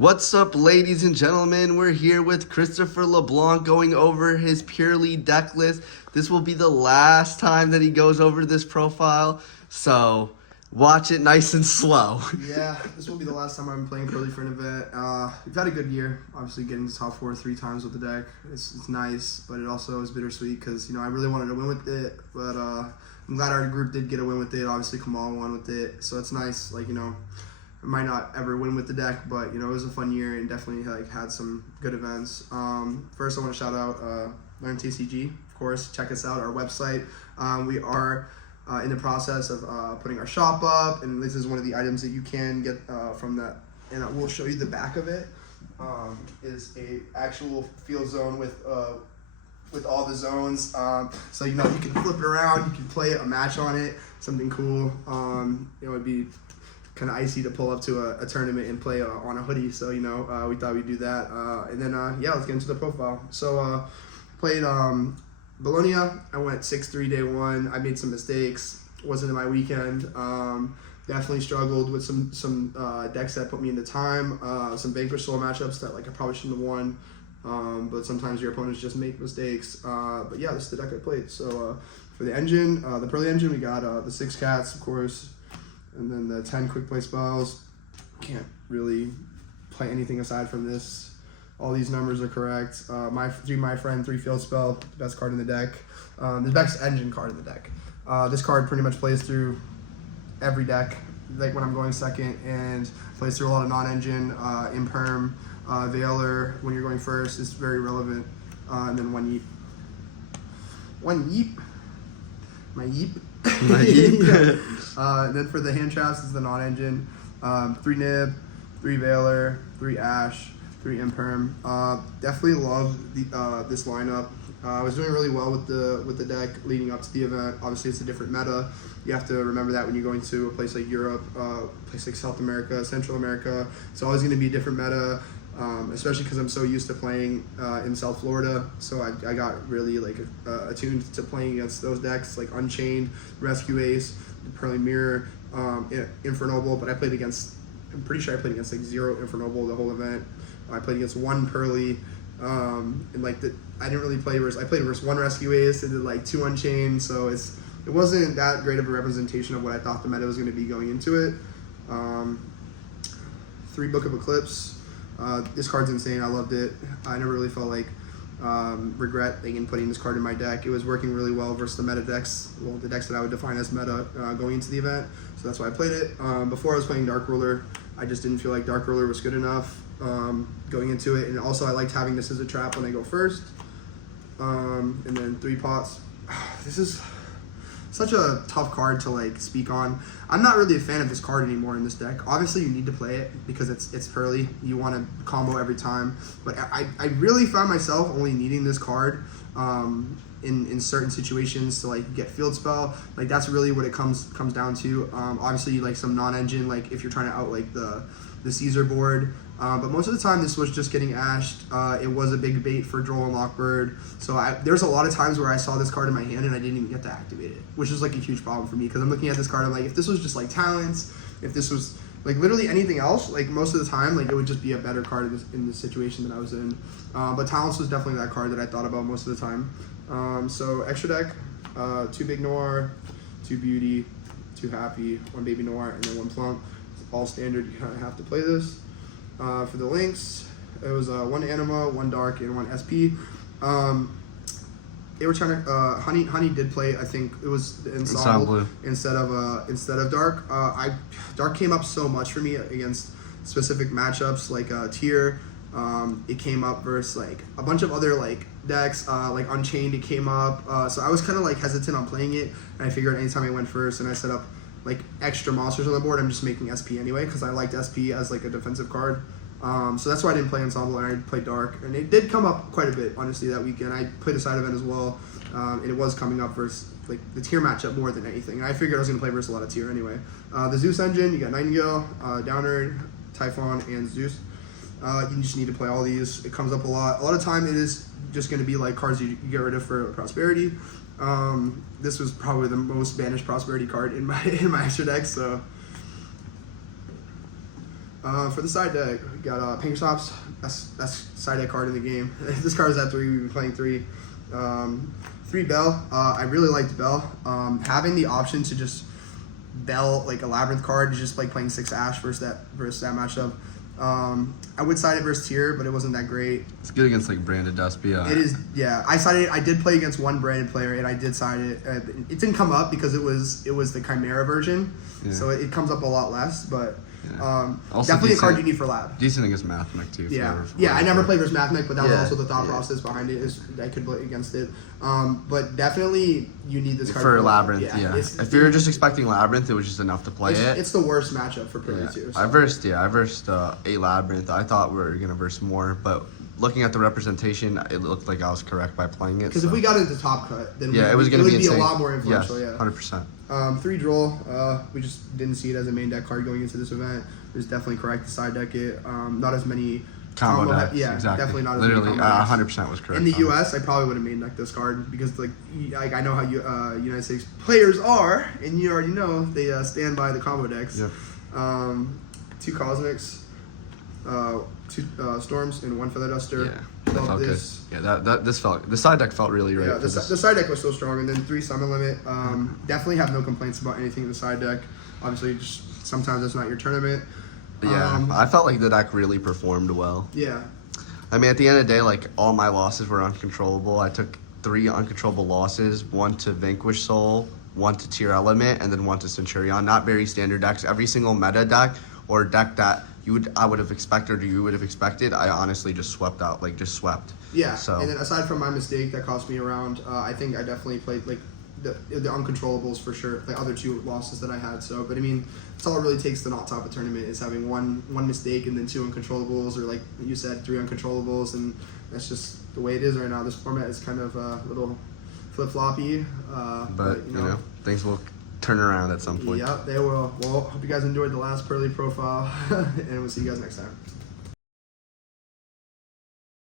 What's up, ladies and gentlemen? We're here with Christopher LeBlanc going over his Purrely deck list. This will be the last time that he goes over this profile, so watch it nice and slow. Yeah, this will be the last time I'm playing Purrely for an event. We've had a good year, obviously getting to top 4 3 times with the deck. It's nice, but it also is bittersweet because, I really wanted to win with it, but I'm glad our group did get a win with it. Obviously, Kamal won with it, so it's nice, I might not ever win with the deck, but, it was a fun year and definitely, had some good events. First, I want to shout out Learn TCG, of course. Check us out, our website. We are in the process of putting our shop up, and this is one of the items that you can get from that, and we'll show you the back of it. Is a actual field zone with all the zones, so you can flip it around, you can play a match on it, something cool. It would be kind of icy to pull up to a tournament and play on a hoodie, so we thought we'd do that, and then let's get into the profile. So played Bologna. I went 6-3 day one. I made some mistakes, wasn't in my weekend. Definitely struggled with some decks that put me in the time, some Vanquish Soul matchups that I probably shouldn't have won, but sometimes your opponents just make mistakes. But yeah, this is the deck I played. So for the engine, the Purrely engine, we got the 6 cats, of course, and then the 10 quick play spells. Can't really play anything aside from this. All these numbers are correct. My friend, 3 field spell, best card in the deck. The best engine card in the deck. This card pretty much plays through every deck, when I'm going second, and plays through a lot of non-engine, imperm, Veiler when you're going first is very relevant, and then one yeep. My yeep. Then for the hand traps is the non-engine, 3 nib, 3 Veiler, 3 ash, 3 imperm. Definitely love this lineup. I was doing really well with the deck leading up to the event. Obviously, it's a different meta. You have to remember that when you're going to a place like Europe, a place like South America, Central America. It's always going to be a different meta, especially because I'm so used to playing in South Florida. So I got really attuned to playing against those decks like Unchained, Rescue Ace, Purrely Mirror, Infernoble. But I'm pretty sure I played against 0 Infernoble the whole event. I played against 1 Purrely, and I didn't really play versus. I played versus 1 Rescue Ace and did 2 Unchained, so it wasn't that great of a representation of what I thought the meta was going to be going into it. 3 Book of Eclipse. This card's insane. I loved it. I never really felt regret in putting this card in my deck. It was working really well versus the meta decks, the decks that I would define as meta going into the event, so that's why I played it. Before I was playing Dark Ruler, I just didn't feel like Dark Ruler was good enough going into it, and also I liked having this as a trap when I go first. And then 3 pots. This is such a tough card to speak on. I'm not really a fan of this card anymore in this deck. Obviously, you need to play it because it's Purrely. You want to combo every time. But I really found myself only needing this card in certain situations to get field spell. That's really what it comes down to. Obviously, some non-engine, if you're trying to out the Caesar board. But most of the time, this was just getting ashed. It was a big bait for Droll and Lockbird. So there's a lot of times where I saw this card in my hand and I didn't even get to activate it, which is a huge problem for me because I'm looking at this card. I'm if this was just talents, if this was literally anything else, most of the time, it would just be a better card in this situation that I was in. But talents was definitely that card that I thought about most of the time. So extra deck, 2 Big Noir, 2 Beauty, 2 Happy, 1 Baby Noir, and then 1 Plump. It's all standard. You kind of have to play this. For the links, it was 1 Anima, 1 Dark, and 1 SP. They were trying to. Hani did play. I think it was the ensemble instead of Dark. Dark came up so much for me against specific matchups like Tier. It came up versus a bunch of other decks like Unchained. It came up. So I was kind of hesitant on playing it, and I figured anytime I went first and I set up extra monsters on the board, I'm just making SP anyway because I liked SP as a defensive card. So that's why I didn't play Ensemble and I played Dark. And it did come up quite a bit, honestly, that weekend. I played a side event as well, and it was coming up versus the Tier matchup more than anything. And I figured I was going to play versus a lot of Tier anyway. The Zeus engine, you got Nightingale, Downer, Typhon, and Zeus. You just need to play all these. It comes up a lot. A lot of time it is just going to be cards you get rid of for Prosperity. This was probably the most banished Prosperity card in my extra deck, so For the side deck, we got Pinkertops. That's side deck card in the game. This card is at 3. We've been playing 3. 3 Bell. I really liked Bell. Having the option to just Bell like a Labyrinth card is just like playing 6 Ash versus that matchup. I would side it versus Tier, but it wasn't that great. It's good against like branded Despia. It is, yeah. I did play against one branded player, and I did side it. It didn't come up because it was the Chimera version, so it comes up a lot less. But definitely a card you need for lab. Decent against Mathmech too. I never played versus Mathmech, but that was also the thought process behind it. Is I could play against it. But definitely you need this card for Labyrinth. Yeah. If you were just expecting Labyrinth, it was just enough to play it. It's the worst matchup for Purrely too. So. I versed a Labyrinth. I thought we were gonna verse more, but looking at the representation, it looked like I was correct by playing it. Because if we got into top cut, then it was gonna be a lot more influential. Yes, 100%. 3 Droll. We just didn't see it as a main deck card going into this event. It was definitely correct to side deck it. Not as many combo decks. Exactly. Definitely not as Literally, many combo decks. 100% was correct. In the U.S., I probably would have main decked this card because like I know how United States players are, and you already know they stand by the combo decks. Yep. 2 Cosmics, 2 Storms, and 1 Feather Duster. Yeah, that felt good. Yeah, the side deck felt really right. Yeah, the side deck was so strong, and then 3 Summon Limit. Definitely have no complaints about anything in the side deck. Obviously, just sometimes it's not your tournament. Yeah, I felt like the deck really performed well. Yeah. I mean, at the end of the day, like, all my losses were uncontrollable. I took 3 uncontrollable losses, 1 to Vanquish Soul, 1 to Tier Element, and then 1 to Centurion. Not very standard decks. Every single meta deck or deck that I would have expected or you would have expected, I honestly just swept out, swept. Yeah, so. And then aside from my mistake that cost me a round, I think I definitely played, like, the uncontrollables for sure, the other 2 losses that I had. So, but I mean, that's all it really takes to not top a tournament is having one mistake and then 2 uncontrollables, or like you said, 3 uncontrollables, and that's just the way it is right now. This format is kind of a little flip-floppy. But you know, things will turn around at some point. Yeah, they will. Well, hope you guys enjoyed the last Purrely profile, and we'll see you guys next time.